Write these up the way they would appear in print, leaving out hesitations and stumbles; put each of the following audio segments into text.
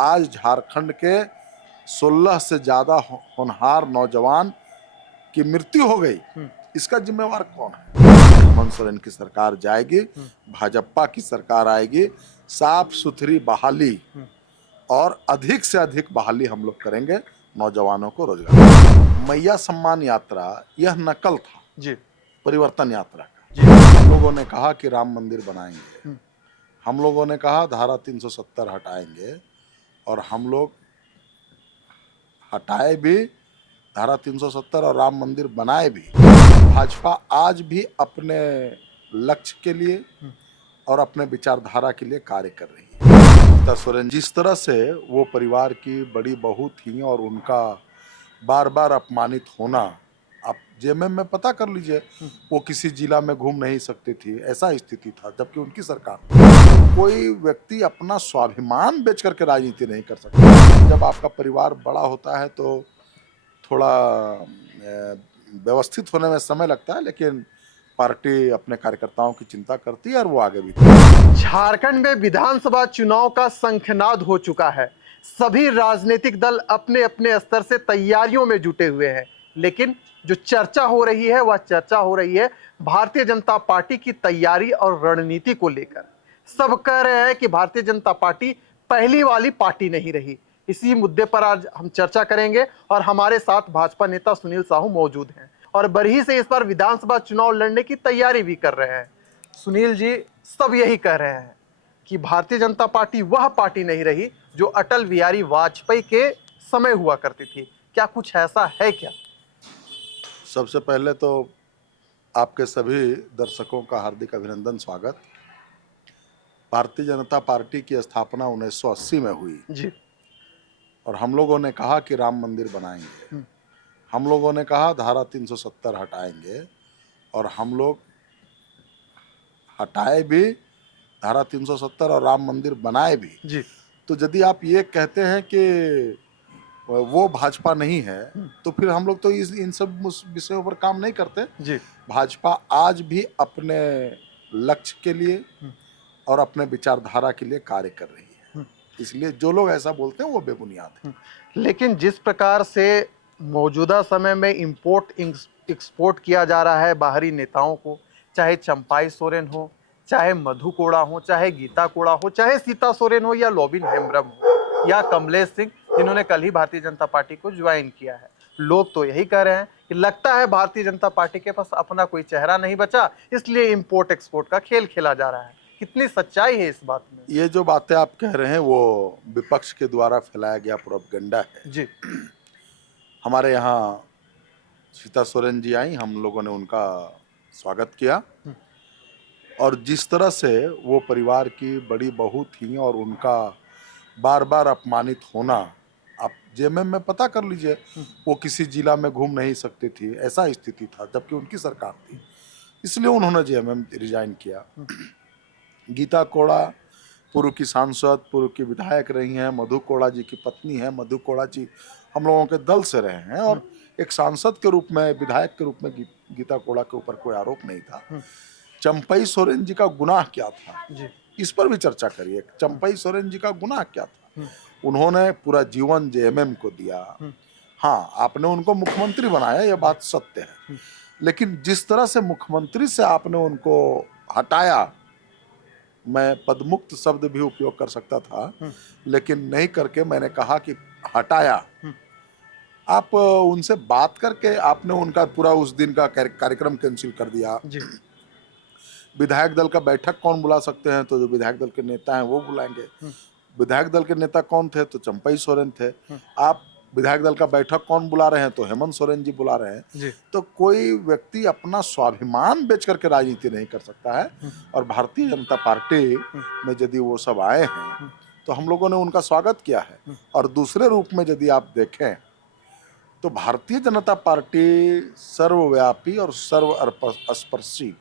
आज झारखंड के 16 से ज्यादा होनहार नौजवान की मृत्यु हो गई, इसका जिम्मेवार कौन है? हेमंत सोरेन की सरकार जाएगी, भाजपा की सरकार आएगी, साफ सुथरी बहाली और अधिक से अधिक बहाली हम लोग करेंगे, नौजवानों को रोजगार। मैया सम्मान यात्रा यह नकल था जी, परिवर्तन यात्रा का। जी, हम लोगों ने कहा कि राम मंदिर बनाएंगे, हम लोगों ने कहा धारा 370 हटाएंगे, और हम लोग हटाए भी धारा 370 और राम मंदिर बनाए भी। भाजपा आज भी अपने लक्ष्य के लिए और अपने विचारधारा के लिए कार्य कर रही है। सीता सोरेन जिस तरह से वो परिवार की बड़ी बहू थी और उनका बार बार अपमानित होना, आप जेएमएम में पता कर लीजिए, वो किसी जिला में घूम नहीं सकती थी, ऐसा स्थिति था, जबकि उनकी सरकार। तो कोई व्यक्ति अपना स्वाभिमान बेच करके राजनीति नहीं कर सकता। जब आपका परिवार बड़ा होता है तो थोड़ा व्यवस्थित होने में समय लगता है, लेकिन पार्टी अपने कार्यकर्ताओं की चिंता करती है और वो आगे भी। झारखंड में विधानसभा चुनाव का शंखनाद हो चुका है। सभी राजनीतिक दल अपने अपने स्तर से तैयारियों में जुटे हुए हैं, लेकिन जो चर्चा हो रही है वह चर्चा हो रही है भारतीय जनता पार्टी की तैयारी और रणनीति को लेकर। सब कह रहे हैं कि भारतीय जनता पार्टी पहली वाली पार्टी नहीं रही। इसी मुद्दे पर आज हम चर्चा करेंगे और हमारे साथ भाजपा नेता सुनील साहू मौजूद हैं और बरही से इस बार विधानसभा चुनाव लड़ने की तैयारी भी कर रहे हैं। सुनील जी, सब यही कह रहे हैं कि भारतीय जनता पार्टी वह पार्टी नहीं रही जो अटल बिहारी वाजपेयी के समय हुआ करती थी। क्या कुछ ऐसा है क्या? सबसे पहले तो आपके सभी दर्शकों का हार्दिक अभिनंदन, स्वागत। भारतीय जनता पार्टी की स्थापना 1980 में हुई जी, और हम लोगों ने कहा कि राम मंदिर बनाएंगे, हम लोगों ने कहा धारा 370 हटाएंगे, और हम लोग हटाए भी धारा 370 और राम मंदिर बनाए भी। जी, तो यदि आप ये कहते हैं कि वो भाजपा नहीं है, तो फिर हम लोग तो इन सब विषयों पर काम नहीं करते। जी, भाजपा आज भी अपने लक्ष्य के लिए और अपने विचारधारा के लिए कार्य कर रही है, इसलिए जो लोग ऐसा बोलते हैं वो बेबुनियाद है। लेकिन जिस प्रकार से मौजूदा समय में इंपोर्ट एक्सपोर्ट किया जा रहा है बाहरी नेताओं को, चाहे चंपाई सोरेन हो, चाहे मधु कोड़ा हो, चाहे गीता कोड़ा हो, चाहे सीता सोरेन हो, या लोबिन हेम्ब्रम हो, या कमलेश सिंह जिन्होंने कल ही भारतीय जनता पार्टी को ज्वाइन किया है, लोग तो यही कह रहे हैं कि लगता है भारतीय जनता पार्टी के पास अपना कोई चेहरा नहीं बचा, इसलिए इंपोर्ट एक्सपोर्ट का खेल खेला जा रहा है। कितनी सच्चाई है इस बात में? ये जो बातें आप कह रहे हैं वो विपक्ष के द्वारा फैलाया गया प्रोपगेंडा है। जी, हमारे यहाँ सीता सोरेन जी आई, हम लोगों ने उनका स्वागत किया, और जिस तरह से वो परिवार की बड़ी बहू थी और उनका बार बार अपमानित होना, आप जेएमएम में पता कर लीजिए, वो किसी जिला में घूम नहीं सकती थी, ऐसा स्थिति था, जबकि उनकी सरकार थी, इसलिए उन्होंने जेएमएम रिजाइन किया। गीता कोड़ा पूर्व की सांसद, पूर्व की विधायक रही हैं, मधु कोड़ा जी की पत्नी है। मधु कोड़ा जी हम लोगों के दल से रहे हैं और एक सांसद के रूप में, विधायक के रूप में गीता कोड़ा के ऊपर कोई आरोप नहीं था। चंपई सोरेन जी का गुनाह क्या था, जी, इस पर भी चर्चा करिए। चंपई सोरेन जी का गुनाह क्या था? उन्होंने पूरा जीवन जेएमएम को दिया। हाँ, आपने उनको मुख्यमंत्री बनाया, यह बात सत्य है, लेकिन जिस तरह से मुख्यमंत्री से आपने उनको हटाया, मैं पदमुक्त शब्द भी उपयोग कर सकता था, लेकिन नहीं करके मैंने कहा कि हटाया। आप उनसे बात करके आपने उनका पूरा उस दिन का कार्यक्रम कैंसिल कर दिया। जी, विधायक दल का बैठक कौन बुला सकते हैं? तो जो विधायक दल के नेता हैं वो बुलाएंगे। विधायक दल के नेता कौन थे? तो चंपई सोरेन थे। आप विधायक दल का बैठक कौन बुला रहे हैं? तो हेमंत सोरेन जी बुला रहे हैं। जी, तो कोई व्यक्ति अपना स्वाभिमान बेच करके राजनीति नहीं कर सकता है, और भारतीय जनता पार्टी में यदि वो सब आए हैं तो हम लोगों ने उनका स्वागत किया है। और दूसरे रूप में यदि आप देखें तो भारतीय जनता पार्टी सर्वव्यापी और सर्वस्पर्शी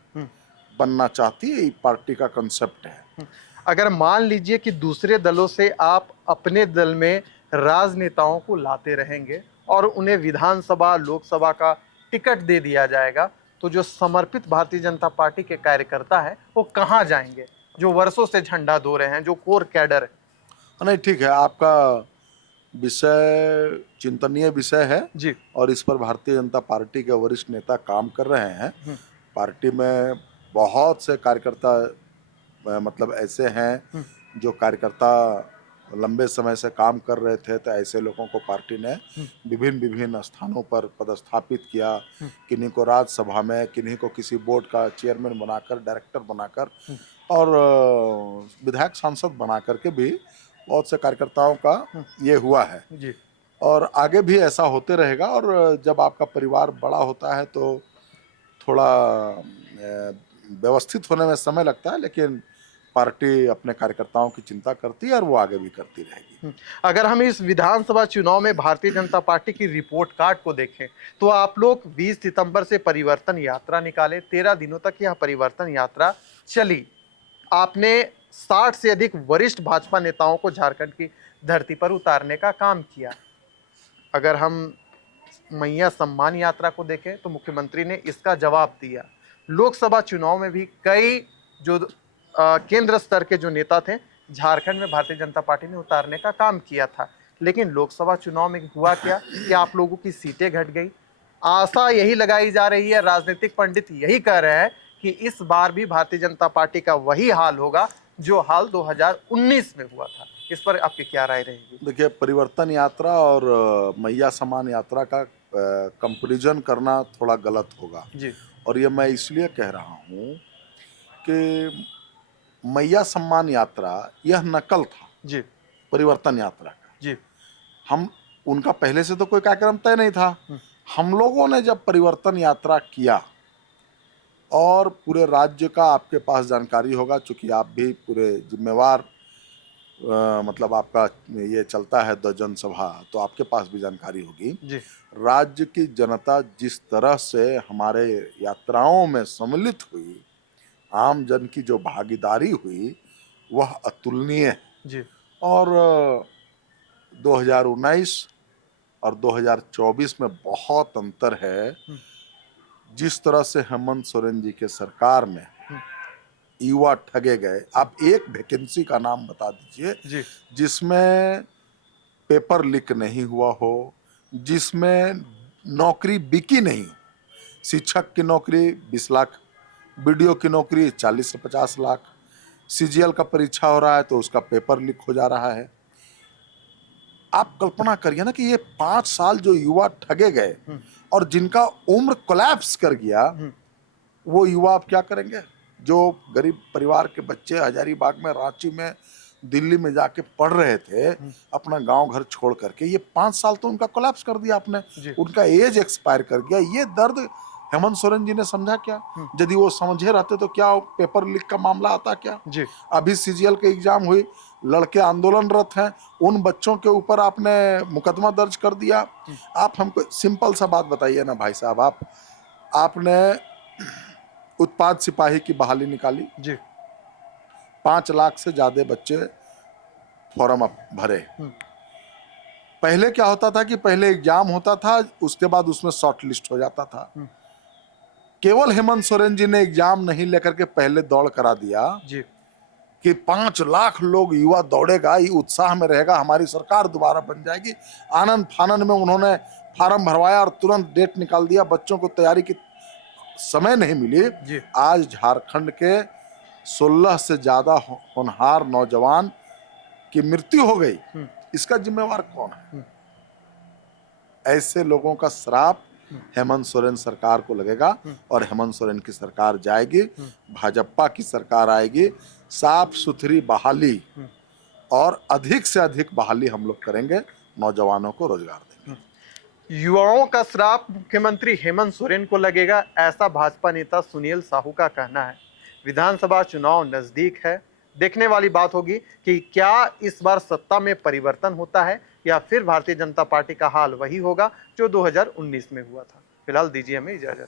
बनना चाहती है, ये पार्टी का कंसेप्ट है। अगर मान लीजिए कि दूसरे दलों से आप अपने दल में राजनेताओं को लाते रहेंगे और उन्हें विधानसभा, लोकसभा का टिकट दे दिया जाएगा, तो जो समर्पित भारतीय जनता पार्टी के कार्यकर्ता हैं वो कहाँ जाएंगे, जो वर्षों से झंडा दो रहे हैं, जो कोर कैडर है? नहीं, ठीक है, आपका विषय चिंतनीय विषय है जी। और इस पर भारतीय जनता पार्टी के वरिष्ठ नेता काम कर रहे हैं। पार्टी में बहुत से कार्यकर्ता मतलब ऐसे हैं जो कार्यकर्ता लंबे समय से काम कर रहे थे, तो ऐसे लोगों को पार्टी ने विभिन्न विभिन्न स्थानों पर पदस्थापित किया। किन्हीं को राज्यसभा में, किन्हीं को किसी बोर्ड का चेयरमैन बनाकर, डायरेक्टर बनाकर और विधायक सांसद बना करके भी बहुत से कार्यकर्ताओं का ये हुआ है जी। और आगे भी ऐसा होते रहेगा। और जब आपका परिवार बड़ा होता है तो थोड़ा व्यवस्थित होने में समय लगता है, लेकिन पार्टी अपने कार्यकर्ताओं की चिंता करती है और वो आगे भी करती रहेगी। अगर हम इस विधानसभा चुनाव में भारतीय जनता पार्टी की रिपोर्ट कार्ड को देखें तो आप लोग 20 सितंबर से परिवर्तन यात्रा निकाले, 13 दिनों तक यह परिवर्तन यात्रा चली। आपने 60 से अधिक वरिष्ठ भाजपा नेताओं को झारखंड की धरती पर उतारने का काम किया। अगर हम मैया सम्मान यात्रा को देखें तो मुख्यमंत्री ने इसका जवाब दिया। लोकसभा चुनाव में भी कई जो केंद्र स्तर के जो नेता थे, झारखंड में भारतीय जनता पार्टी ने उतारने का काम किया था, लेकिन लोकसभा चुनाव में हुआ क्या कि आप लोगों की सीटें घट गई। आशा यही लगाई जा रही है, राजनीतिक पंडित यही कह रहे हैं कि इस बार भी भारतीय जनता पार्टी का वही हाल होगा जो हाल 2019 में हुआ था। इस पर आपकी क्या राय रहेगी? देखिए, परिवर्तन यात्रा और मैया सम्मान यात्रा का कंपैरिजन करना थोड़ा गलत होगा जी। और ये मैं इसलिए कह रहा हूँ कि मैया सम्मान यात्रा यह नकल था जी। परिवर्तन यात्रा का। जी। हम उनका पहले से तो कोई कार्यक्रम तय नहीं था। हम लोगों ने जब परिवर्तन यात्रा किया और पूरे राज्य का आपके पास जानकारी होगा, चूंकि आप भी पूरे जिम्मेवार मतलब आपका ये चलता है द जनसभा, तो आपके पास भी जानकारी होगी। जी। राज्य की जनता जिस तरह से हमारे यात्राओं में सम्मिलित हुई, आम जन की जो भागीदारी हुई वह अतुलनीय है। जी। और 2019 और 2024 में बहुत अंतर है। जिस तरह से हेमंत सोरेन जी के सरकार में युवा ठगे गए, आप एक वैकेंसी का नाम बता दीजिए जी। जिसमें पेपर लीक नहीं हुआ हो, जिसमें नौकरी बिकी नहीं हो। शिक्षक की नौकरी 20 लाख, बीडीओ की नौकरी 40 से 50 लाख, सीजीएल का परीक्षा हो रहा है तो उसका पेपर लीक हो जा रहा है। आप कल्पना करिए ना कि ये 5 साल जो युवा ठगे गए और जिनका उम्र कोलैप्स कर गया, वो युवा आप क्या करेंगे? जो गरीब परिवार के बच्चे हजारीबाग में, रांची में, दिल्ली में जाके पढ़ रहे थे अपना गांव घर छोड़ करके, ये 5 साल तो उनका कोलैप्स कर दिया आपने। उनका एज एक्सपायर कर गया। ये दर्द हेमंत सोरेन जी ने समझा क्या? यदि वो समझे रहते तो क्या पेपर लीक का मामला आता क्या? जी। अभी सीजीएल के एग्जाम हुई, लड़के आंदोलनरत हैं, उन बच्चों के ऊपर आपने मुकदमा दर्ज कर दिया। आप हमको सिंपल सा बात बताइए ना भाई साहब, आपने उत्पाद सिपाही की बहाली निकाली। जी। 5 लाख से ज्यादा बच्चे फॉर्म भरे। पहले क्या होता था कि पहले एग्जाम होता था, उसके बाद उसमें शॉर्ट लिस्ट हो जाता था। केवल हेमंत सोरेन जी ने एग्जाम नहीं लेकर के पहले दौड़ करा दिया जी। कि 5 लाख लोग युवा दौड़ेगा, ये उत्साह में रहेगा, हमारी सरकार दोबारा बन जाएगी। आनंद फानंद में उन्होंने फार्म भरवाया और तुरंत डेट निकाल दिया। बच्चों को तैयारी की समय नहीं मिली। आज झारखंड के 16 से ज्यादा होनहार नौजवान की मृत्यु हो गई। इसका जिम्मेवार कौन है? ऐसे लोगों का श्राप हेमंत सोरेन सरकार को लगेगा और हेमंत सोरेन की सरकार जाएगी, भाजपा की सरकार आएगी। साफ सुथरी बहाली और अधिक से अधिक बहाली हम लोग करेंगे, नौजवानों को रोजगार देंगे। युवाओं का श्राप मुख्यमंत्री हेमंत सोरेन को लगेगा, ऐसा भाजपा नेता सुनील साहू का कहना है। विधानसभा चुनाव नजदीक है, देखने वाली बात होगी कि क्या इस बार सत्ता में परिवर्तन होता है या फिर भारतीय जनता पार्टी का हाल वही होगा जो 2019 में हुआ था। फिलहाल दीजिए हमें इजाजत।